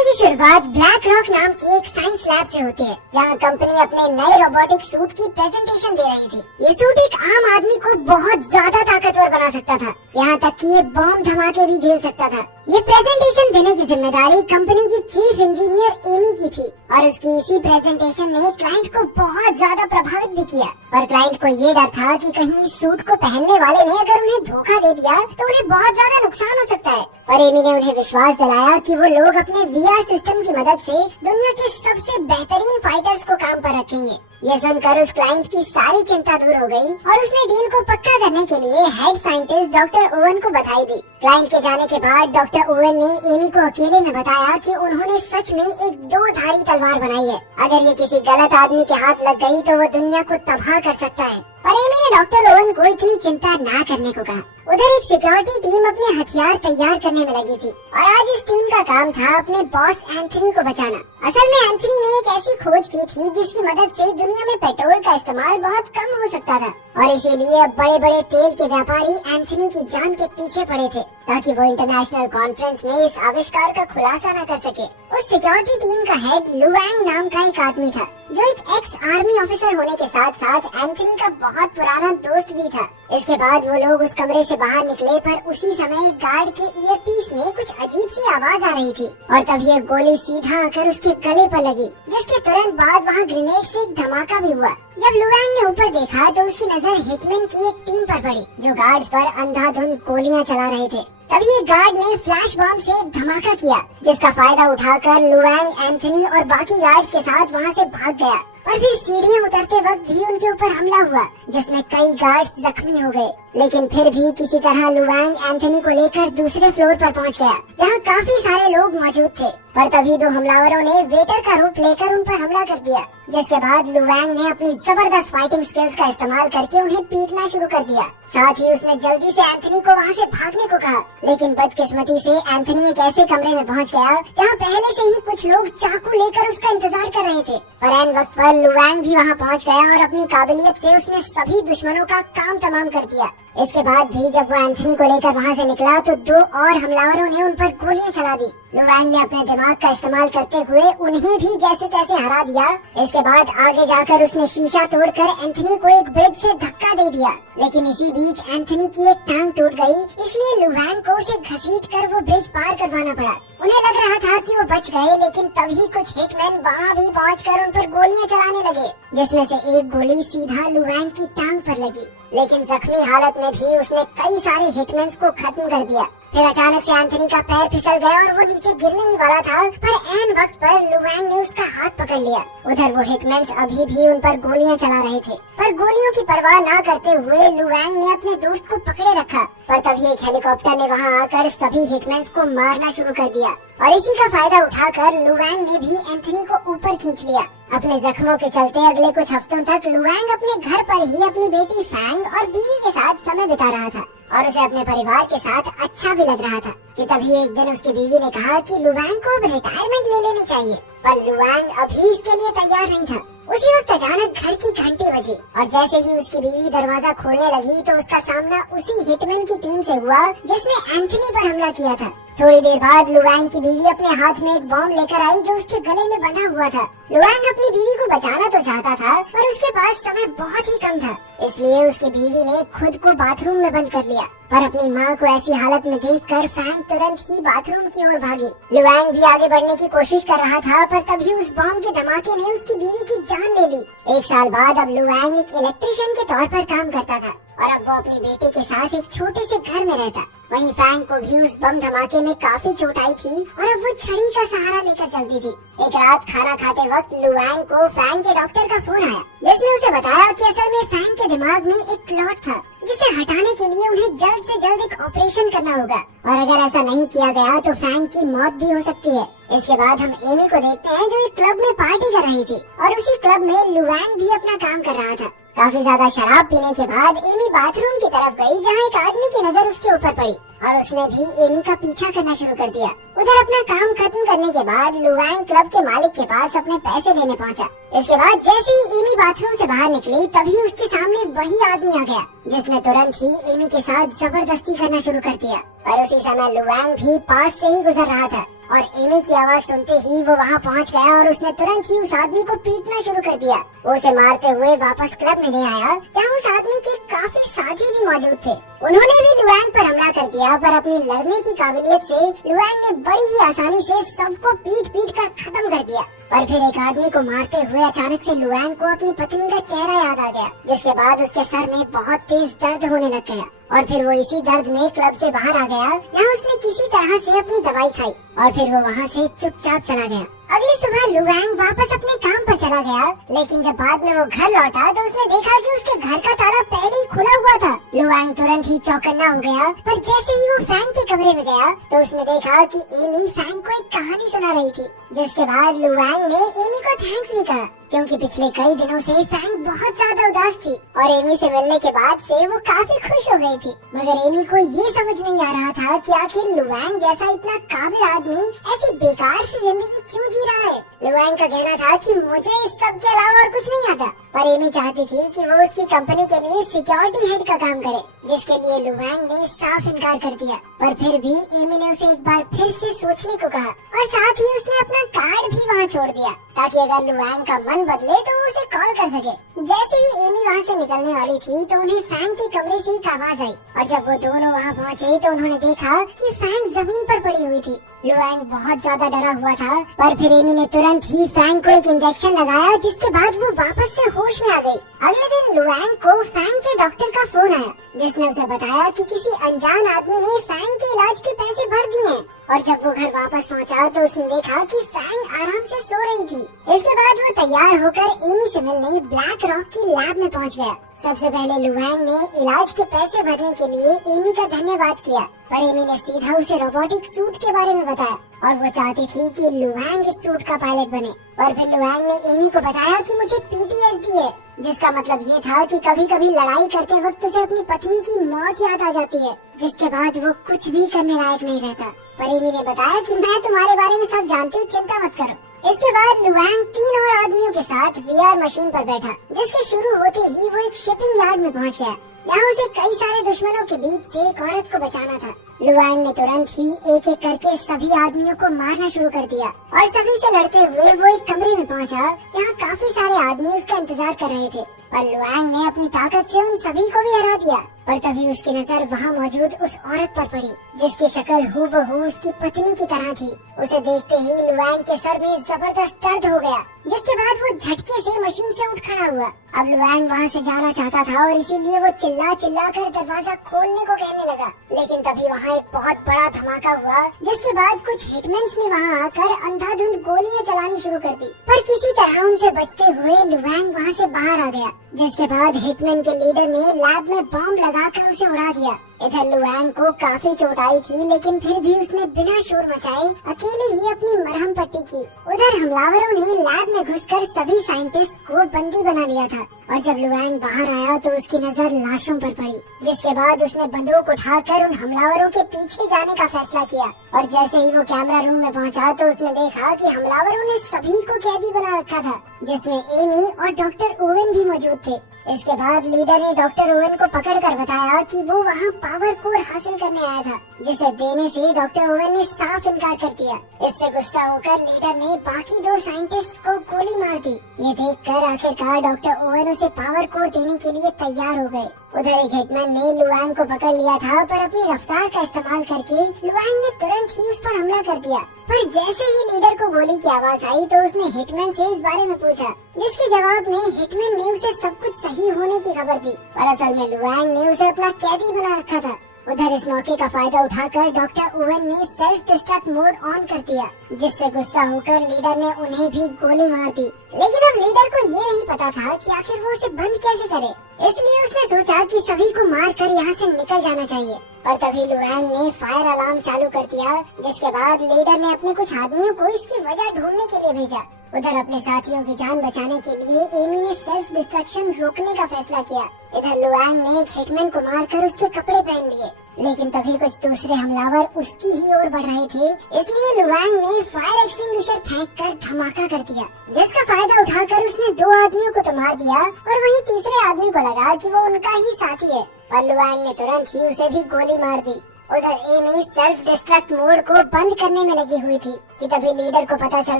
कहानी की शुरुआत ब्लैक रॉक नाम की एक साइंस लैब से होती है, जहाँ कंपनी अपने नए रोबोटिक सूट की प्रेजेंटेशन दे रही थी। ये सूट एक आम आदमी को बहुत ज्यादा ताकतवर बना सकता था, यहाँ तक कि ये बॉम्ब धमाके भी झेल सकता था। ये प्रेजेंटेशन देने की जिम्मेदारी कंपनी की चीफ इंजीनियर एमी की थी और उसकी इसी प्रेजेंटेशन ने क्लाइंट को बहुत ज्यादा प्रभावित भी किया। पर क्लाइंट को ये डर था कि कहीं इस सूट को पहनने वाले ने अगर उन्हें धोखा दे दिया तो उन्हें बहुत ज्यादा नुकसान हो सकता है। और एमी ने उन्हें विश्वास दिलाया कि वो लोग अपने वीआर सिस्टम की मदद से दुनिया के सबसे बेहतरीन फाइटर्स को काम पर रखेंगे। ये सुनकर उस क्लाइंट की सारी चिंता दूर हो गई और उसने डील को पक्का करने के लिए हेड साइंटिस्ट डॉक्टर ओवन को बधाई दी। क्लाइंट के जाने के बाद डॉक्टर ओवन ने एमी को अकेले में बताया कि उन्होंने सच में एक 2-धारी तलवार बनाई है। अगर ये किसी गलत आदमी के हाथ लग गई तो वो दुनिया को तबाह कर सकता है। और एमी ने डॉक्टर ओवन को इतनी चिंता ना करने को कहा। उधर एक सिक्योरिटी टीम अपने हथियार तैयार करने में लगी थी और आज इस टीम का काम था अपने बॉस एंथनी को बचाना। असल में एंथनी ने एक ऐसी खोज की थी जिसकी मदद से दुनिया में पेट्रोल का इस्तेमाल बहुत कम हो सकता था और इसीलिए बड़े बड़े तेल के व्यापारी एंथनी की जान के पीछे पड़े थे ताकि वो इंटरनेशनल कॉन्फ्रेंस में इस आविष्कार का खुलासा न कर सके। उस सिक्योरिटी टीम का हेड लुवांग नाम का एक आदमी था जो एक एक्स आर्मी ऑफिसर होने के साथ साथ एंथनी का बहुत पुराना दोस्त भी था। इसके बाद वो लोग उस कमरे से बाहर निकले पर उसी समय गार्ड के ईयरपीस में कुछ अजीब सी आवाज आ रही थी और तब ये गोली सीधा आकर उसके गले पर लगी, जिसके तुरंत बाद वहाँ ग्रेनेड से एक धमाका भी हुआ। जब लुवांग ने ऊपर देखा तो उसकी नजर हिटमैन की एक टीम पर पड़ी जो गार्ड्स पर अंधाधुंध गोलियां चला रहे थे। तभी एक गार्ड ने फ्लैश बॉम्ब से एक धमाका किया जिसका फायदा उठाकर लुवांग एंथनी और बाकी गार्ड्स के साथ वहाँ से भाग गया। और फिर सीढ़ियाँ उतरते वक्त भी उनके ऊपर हमला हुआ जिसमें कई गार्ड्स जख्मी हो गए, लेकिन फिर भी किसी तरह लुवांग एंथनी को लेकर दूसरे फ्लोर पर पहुंच गया जहां काफी सारे लोग मौजूद थे। पर तभी दो हमलावरों ने वेटर का रूप लेकर उन पर हमला कर दिया, जिसके बाद लुवांग ने अपनी जबरदस्त फाइटिंग स्किल्स का इस्तेमाल करके उन्हें पीटना शुरू कर दिया। साथ ही उसने जल्दी से एंथनी को वहाँ से भागने को कहा, लेकिन बदकिस्मती से एंथनी एक ऐसे कमरे में पहुँच गया जहाँ पहले से ही कुछ लोग चाकू लेकर उसका इंतजार कर रहे थे। पर ऐन वक्त पर लुवांग भी वहाँ पहुँच गया और अपनी काबिलियत से उसने सभी दुश्मनों का काम तमाम कर दिया। इसके बाद भी जब वो एंथनी को लेकर वहाँ से निकला तो दो और हमलावरों ने उन पर गोलियां चला दी। लुवांग ने अपने दिमाग का इस्तेमाल करते हुए उन्हें भी जैसे तैसे हरा दिया। इसके बाद आगे जाकर उसने शीशा तोड़कर एंथनी को एक ब्रिज से धक्का दे दिया, लेकिन इसी बीच एंथनी की एक टांग टूट गई, इसलिए लुवांग को उसे घसीटकर वो ब्रिज पार करवाना पड़ा। उन्हें लग रहा था कि वो बच गए, लेकिन तभी कुछ हिटमैन वहाँ भी पहुंचकर उन पर गोलियां चलाने लगे, जिसमें से एक गोली सीधा लुवांग की टांग पर लगी। लेकिन जख्मी हालत में भी उसने कई सारे हिटमैन्स को खत्म कर दिया। फिर अचानक से एंथनी का पैर फिसल गया और वो नीचे गिरने ही वाला था, पर ऐन वक्त पर लुवांग ने उसका हाथ पकड़ लिया। उधर वो हिटमैन्स अभी भी उन पर गोलियां चला रहे थे, पर गोलियों की परवाह न करते हुए लुवांग ने अपने दोस्त को पकड़े रखा। पर तभी एक हेलीकॉप्टर ने वहां आकर सभी हिटमैन्स को मारना शुरू कर दिया और इसी का फायदा उठाकर लुवांग ने भी एंथनी को ऊपर खींच लिया। अपने जख्मों के चलते अगले कुछ हफ्तों तक लुवांग अपने घर पर ही अपनी बेटी फैंग और बीवी के साथ समय बिता रहा था और उसे अपने परिवार के साथ अच्छा भी लग रहा था कि तभी एक दिन उसकी बीवी ने कहा कि लुवांग को अब रिटायरमेंट ले लेनी चाहिए, पर लुवांग अभी इसके लिए तैयार नहीं था। उसी वक्त अचानक घर की घंटी बजी और जैसे ही उसकी बीवी दरवाजा खोलने लगी तो उसका सामना उसी हिटमैन की टीम से हुआ जिसने एंथनी पर हमला किया था। थोड़ी देर बाद लुवांग की बीवी अपने हाथ में एक बॉम्ब लेकर आई जो उसके गले में बंधा हुआ था। लुवांग अपनी बीवी को बचाना तो चाहता था, पर उसके पास समय बहुत ही कम था, इसलिए उसकी बीवी ने खुद को बाथरूम में बंद कर लिया। पर अपनी माँ को ऐसी हालत में देखकर फैंग तुरंत ही बाथरूम की ओर भागी। लुवांग भी आगे बढ़ने की कोशिश कर रहा था, पर तभी उस बॉम्ब के धमाके ने उसकी बीवी की जान ले ली। 1 साल बाद अब लुवांग एक इलेक्ट्रिशियन के तौर पर काम करता था और अब वो अपनी बेटे के साथ एक छोटे से घर में रहता। वहीं फैंग को भी उस बम धमाके में काफी चोट आई थी और अब वो छड़ी का सहारा लेकर चलती थी। एक रात खाना खाते वक्त लुवांग को फैंग के डॉक्टर का फोन आया, जिसने उसे बताया कि असल में फैंग के दिमाग में एक क्लॉट था जिसे हटाने के लिए उन्हें जल्द से जल्द एक ऑपरेशन करना होगा और अगर ऐसा नहीं किया गया तो फैंग की मौत भी हो सकती है। इसके बाद हम एमी को देखते हैं जो एक क्लब में पार्टी कर रही थी और उसी क्लब में लुवांग भी अपना काम कर रहा था। काफी ज्यादा शराब पीने के बाद एमी बाथरूम की तरफ गई जहाँ एक आदमी की नजर उसके ऊपर पड़ी और उसने भी एमी का पीछा करना शुरू कर दिया। उधर अपना काम खत्म करने के बाद लुवांग क्लब के मालिक के पास अपने पैसे लेने पहुंचा। इसके बाद जैसे ही एमी बाथरूम से बाहर निकली तभी उसके सामने वही आदमी आ गया जिसने तुरंत ही एमी के साथ जबरदस्ती करना शुरू कर दिया। और उसी समय लुवांग भी पास से ही गुजर रहा था और एमी की आवाज सुनते ही वो वहाँ पहुँच गया और उसने तुरंत ही उस आदमी को पीटना शुरू कर दिया। वो उसे मारते हुए वापस क्लब में ले आया, जहाँ उस आदमी के काफी साथी भी मौजूद थे। उन्होंने भी लुआंग पर हमला कर दिया, पर अपनी लड़ने की काबिलियत से लुआंग ने बड़ी ही आसानी से सबको पीट पीट कर खत्म कर दिया। और फिर एक आदमी को मारते हुए अचानक से लुआंग को अपनी पत्नी का चेहरा याद आ गया, जिसके बाद उसके सर में बहुत तेज दर्द होने लग गया। और फिर वो इसी दर्द में क्लब से बाहर आ गया, जहाँ उसने किसी तरह से अपनी दवाई खाई और फिर वो वहाँ से चुपचाप चला गया। अगली सुबह लुआंग वापस अपने काम पर चला गया, लेकिन जब बाद में वो घर लौटा तो उसने देखा कि उसके घर का ताला पहले ही खुला हुआ था। लुआंग तुरंत ही चौकन्ना हो गया, पर जैसे ही वो फ्रैंक के कमरे में गया तो उसने देखा कि एमी फ्रैंक को एक कहानी सुना रही थी। जिसके बाद लुआंग ने एमी को थैंक्स भी कहा, क्योंकि पिछले कई दिनों से फ्रैंक बहुत ज्यादा उदास थी और एमी से मिलने के बाद से वो काफी खुश हो गई थी। मगर एमी को ये समझ नहीं आ रहा था कि आखिर लुआंग जैसा इतना काबिल आदमी ऐसी बेकार सी जिंदगी क्यों जी रहा है। लुआंग का कहना था कि मुझे इस सब के अलावा और कुछ नहीं आता, पर एमी चाहती थी कि वो उसकी कंपनी के लिए सिक्योरिटी हेड का काम करे, जिसके लिए लुआंग ने साफ इनकार कर दिया। पर फिर भी एमी ने उसे एक बार फिर से सोचने को कहा और साथ ही उसने अपना कार्ड भी वहाँ छोड़ दिया, ताकि अगर लुआंग का मन बदले तो वो उसे कॉल कर सके। जैसे ही एमी वहाँ से निकलने वाली थी तो उन्हें फ्रैंक के कमरे से एक आवाज आई और जब वो दोनों वहाँ पहुँचे तो उन्होंने देखा कि फ्रैंक जमीन पर पड़ी हुई थी। लुआंग बहुत ज्यादा डरा हुआ था, पर फिर एमी ने तुरंत ही फ्रैंक को एक इंजेक्शन लगाया, जिसके बाद वो वापस से होश में आ गई। अगले दिन लुआंग को फ्रैंक के डॉक्टर का फोन आया, जिसने उसे बताया कि किसी अनजान आदमी ने फ्रैंक के इलाज के पैसे भर दिए हैं। और जब वो घर वापस पहुंचा तो उसने देखा कि फ्रैंक आराम से सो रही थी। इसके बाद वो तैयार होकर एमी से मिलने ब्लैक रॉक की लैब में पहुंच गया। सबसे पहले लुआंग ने इलाज के पैसे भरने के लिए एमी का धन्यवाद किया, पर एमी ने सीधा उसे रोबोटिक सूट के बारे में बताया और वो चाहती थी कि लुआंग इस सूट का पायलट बने। और फिर लुआंग ने एमी को बताया कि मुझे PTSD है, जिसका मतलब ये था कि कभी कभी लड़ाई करते वक्त उसे अपनी पत्नी की मौत याद आ जाती है, जिसके बाद वो कुछ भी करने लायक नहीं रहता। पर एमी ने बताया कि मैं तुम्हारे बारे में सब जानती हूँ, चिंता मत करो। इसके बाद लुआंग 3 और आदमियों के साथ VR मशीन पर बैठा, जिसके शुरू होते ही वो एक शिपिंग यार्ड में पहुंच गया, जहाँ उसे कई सारे दुश्मनों के बीच से एक औरत को बचाना था। लुआंग ने तुरंत ही एक एक करके सभी आदमियों को मारना शुरू कर दिया और सभी से लड़ते हुए वो एक कमरे में पहुंचा, जहाँ काफी सारे आदमी उसका इंतजार कर रहे थे। पर लुआंग ने अपनी ताकत से उन सभी को भी हरा दिया। पर तभी उसकी नजर वहाँ मौजूद उस औरत पर पड़ी, जिसकी शक्ल हूबहू उसकी पत्नी की तरह थी। उसे देखते ही लुआंग के सर में जबरदस्त दर्द हो गया, जिसके बाद वो झटके से मशीन से उठ खड़ा हुआ। अब लुआंग वहाँ से जाना चाहता था और इसीलिए वो चिल्ला चिल्ला कर दरवाजा खोलने को कहने लगा, लेकिन तभी वहाँ एक बहुत बड़ा धमाका हुआ, जिसके बाद कुछ हिटमैन्स ने वहाँ आकर अंधाधुंध गोलियां चलानी शुरू कर दी। पर किसी तरह उनसे बचते हुए लुआंग वहाँ से बाहर आ गया, जिसके बाद हिटमैन के लीडर ने लैब में बॉम्ब लगाकर उसे उड़ा दिया। इधर लुआंग को काफी चोट आई थी, लेकिन फिर भी उसने बिना शोर मचाए अकेले ही अपनी मरहम पट्टी की। उधर हमलावरों ने लैब में घुसकर सभी साइंटिस्ट को बंदी बना लिया था और जब लुआंग बाहर आया तो उसकी नजर लाशों पर पड़ी, जिसके बाद उसने बंदूक उठाकर उन हमलावरों के पीछे जाने का फैसला किया। और जैसे ही वो कैमरा रूम में पहुंचा तो उसने देखा कि हमलावरों ने सभी को कैदी बना रखा था, जिसमें एमी और डॉक्टर ओवेन भी मौजूद थे। इसके बाद लीडर ने डॉक्टर ओवेन को पकड़कर बताया कि वो वहाँ पावर कोर हासिल करने आया था, जिसे देने से डॉक्टर ओवेन ने साफ इनकार कर दिया। इससे गुस्सा होकर लीडर ने बाकी 2 साइंटिस्ट को गोली मार दी। ये देखकर आखिरकार डॉक्टर ओवेन उसे पावर कोर देने के लिए तैयार हो गए। उधर एक हिटमैन ने लुआंग को पकड़ लिया था, पर अपनी रफ्तार का इस्तेमाल करके लुआंग ने तुरंत ही उस पर हमला कर दिया। पर जैसे ही लीडर को गोली की आवाज आई तो उसने हिटमैन से इस बारे में पूछा, जिसके जवाब में हिटमैन ने उसे सब कुछ सही होने की खबर दी, पर असल में लुआंग ने उसे अपना कैदी बना रखा था। उधर इस मौके का फायदा उठाकर डॉक्टर ओवेन ने सेल्फ डिस्ट्रक्ट मोड ऑन कर दिया, जिससे गुस्सा होकर लीडर ने उन्हें भी गोली मार दी। लेकिन अब लीडर को ये नहीं पता था कि आखिर वो उसे बंद कैसे करे, इसलिए उसने सोचा कि सभी को मार कर यहाँ से निकल जाना चाहिए। पर तभी लुआंग ने फायर अलार्म चालू कर दिया, जिसके बाद लीडर ने अपने कुछ आदमियों को इसकी वजह ढूंढने के लिए भेजा। उधर अपने साथियों की जान बचाने के लिए एमी ने सेल्फ डिस्ट्रक्शन रोकने का फैसला किया। इधर लुआंग ने एक हिटमैन को मारकर उसके कपड़े पहन लिए, लेकिन तभी कुछ दूसरे हमलावर उसकी ही ओर बढ़ रहे थे, इसलिए लुआंग ने फायर एक्सटिंग्विशर फेंककर धमाका कर दिया, जिसका फायदा उठाकर उसने 2 आदमियों को तो मार दिया और वहीं तीसरे आदमी को लगा कि वो उनका ही साथी है, पर लुआंग ने तुरंत ही उसे भी गोली मार दी। उधर एमी सेल्फ डिस्ट्रक्ट मोड को बंद करने में लगी हुई थी कि तभी लीडर को पता चल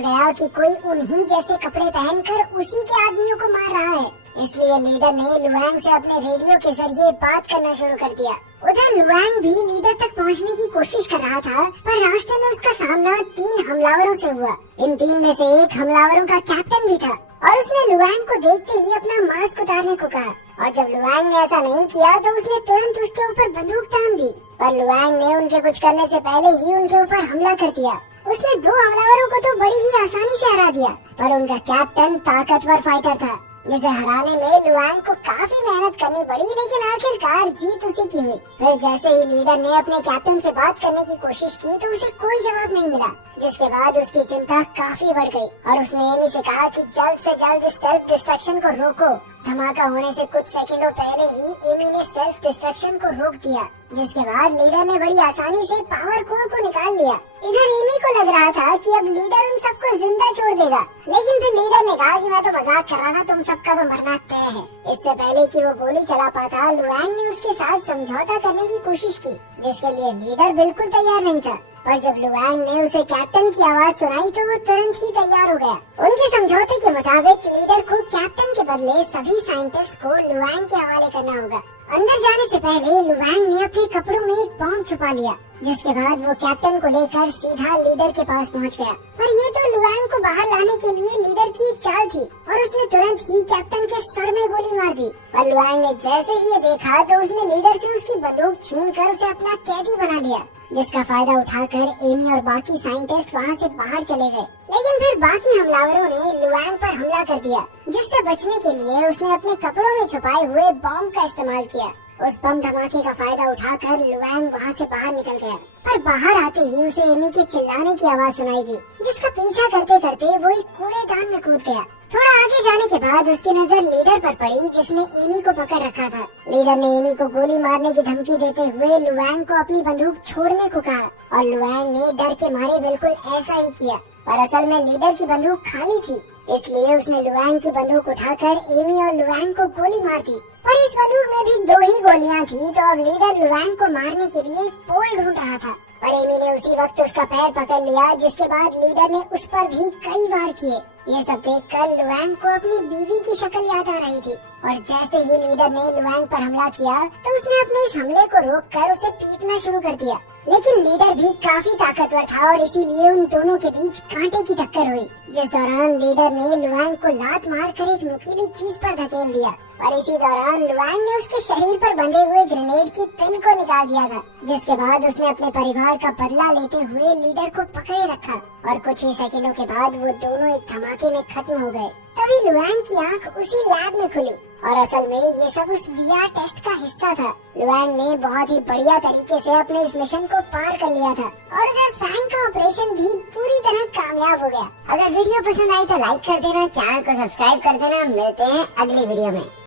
गया कि कोई उन्हीं जैसे कपड़े पहनकर उसी के आदमियों को मार रहा है। इसलिए लीडर ने लुआंग से अपने रेडियो के जरिए बात करना शुरू कर दिया। उधर लुआंग भी लीडर तक पहुंचने की कोशिश कर रहा था, पर रास्ते में उसका सामना 3 हमलावरों से हुआ। इन 3 में से एक हमलावरों का कैप्टन भी था और उसने लुआंग को देखते ही अपना मास्क उतारने को कहा। और जब लुआंग ने ऐसा नहीं किया तो उसने तुरंत उसके ऊपर बंदूक तान दी, पर लुआंग ने उनके कुछ करने से पहले ही उनके ऊपर हमला कर दिया। उसने 2 हमलावरों को तो बड़ी ही आसानी से हरा दिया, पर उनका कैप्टन ताकतवर फाइटर था जिसे हराने में लुआंग को काफी मेहनत करनी पड़ी, लेकिन आखिरकार जीत उसी की हुई। फिर जैसे ही लीडर ने अपने कैप्टन से बात करने की कोशिश की तो उसे कोई जवाब नहीं मिला, जिसके बाद उसकी चिंता काफी बढ़ गई और उसने एमी से कहा कि जल्द से जल्द इस सेल्फ डिस्ट्रक्शन को रोको। धमाका होने से कुछ सेकंडों पहले ही एमी ने सेल्फ डिस्ट्रक्शन को रोक दिया, जिसके बाद लीडर ने बड़ी आसानी से पावर कोर को निकाल लिया। इधर एमी को लग रहा था कि अब लीडर उन सबको जिंदा छोड़ देगा, लेकिन फिर लीडर ने कहा कि मैं तो मजाक कर रहा था, तुम सबका तो मरना तय है। इससे पहले कि वो गोली चला पाता, लुआंग ने उसके साथ समझौता करने की कोशिश की, जिसके लिए लीडर बिल्कुल तैयार नहीं था। पर जब लुआंग ने उसे कैप्टन की आवाज सुनाई तो वो तुरंत ही तैयार हो गया। उनके समझौते के मुताबिक लीडर को कैप्टन के बदले सभी साइंटिस्ट को लुआंग के हवाले करना होगा। अंदर जाने से पहले लुआंग ने अपने कपड़ों में एक बॉम्ब छुपा लिया, जिसके बाद वो कैप्टन को लेकर सीधा लीडर के पास पहुंच गया। पर ये तो लुआंग को बाहर लाने के लिए लीडर की एक चाल थी और उसने तुरंत ही कैप्टन के सर में गोली मार दी। पर लुआंग ने जैसे ही ये देखा तो उसने लीडर से उसकी बंदूक छीनकर उसे अपना कैदी बना लिया, जिसका फायदा उठाकर एमी और बाकी साइंटिस्ट वहाँ से बाहर चले गए। लेकिन फिर बाकी हमलावरों ने लुआंग पर हमला कर दिया, जिससे बचने के लिए उसने अपने कपड़ों में छुपाए हुए बॉम्ब का इस्तेमाल किया। उस बम धमाके का फायदा उठाकर लुआंग वहाँ से बाहर निकल गया, पर बाहर आते ही उसे एमी के चिल्लाने की आवाज सुनाई दी, जिसका पीछा करते करते वो एक कूड़ेदान में कूद गया। थोड़ा आगे जाने के बाद उसकी नजर लीडर पर पड़ी, जिसने एमी को पकड़ रखा था। लीडर ने एमी को गोली मारने की धमकी देते हुए लुआंग को अपनी बंदूक छोड़ने को कहा और लुआंग ने डर के मारे बिल्कुल ऐसा ही किया। पर असल में लीडर की बंदूक खाली थी, इसलिए उसने लुआंग की बंदूक उठाकर एमी और लुआंग को गोली मार दी। पर इस बंदूक में भी 2 ही गोलियां थी, तो अब लीडर लुआंग को मारने के लिए एक पोल ढूंढ रहा था। पर एमी ने उसी वक्त उसका पैर पकड़ लिया, जिसके बाद लीडर ने उस पर भी कई वार किए। ये सब देखकर लुआंग को अपनी बीवी की शक्ल याद आ रही थी और जैसे ही लीडर ने लुआंग पर हमला किया तो उसने अपने इस हमले को रोककर उसे पीटना शुरू कर दिया। लेकिन लीडर भी काफी ताकतवर था और इसीलिए उन दोनों के बीच कांटे की टक्कर हुई, जिस दौरान लीडर ने लुआंग को लात मारकर एक नुकीली चीज पर धकेल दिया और इसी दौरान लुआंग ने उसके शरीर पर बंधे हुए ग्रेनेड की पिन को निकाल दिया था, जिसके बाद उसने अपने परिवार का बदला लेते हुए लीडर को पकड़े रखा और कुछ ही सेकंडों के बाद वो दोनों एक धमाके में खत्म हो गए। तभी लुआंग की आंख उसी लैब में खुली और असल में ये सब उस वीआर टेस्ट का हिस्सा था। लुआंग ने बहुत ही बढ़िया तरीके से अपने इस मिशन को पार कर लिया था और उधर फैंग का ऑपरेशन भी पूरी तरह कामयाब हो गया। अगर वीडियो पसंद आई तो लाइक कर देना, चैनल को सब्सक्राइब कर देना। मिलते हैं अगली वीडियो में।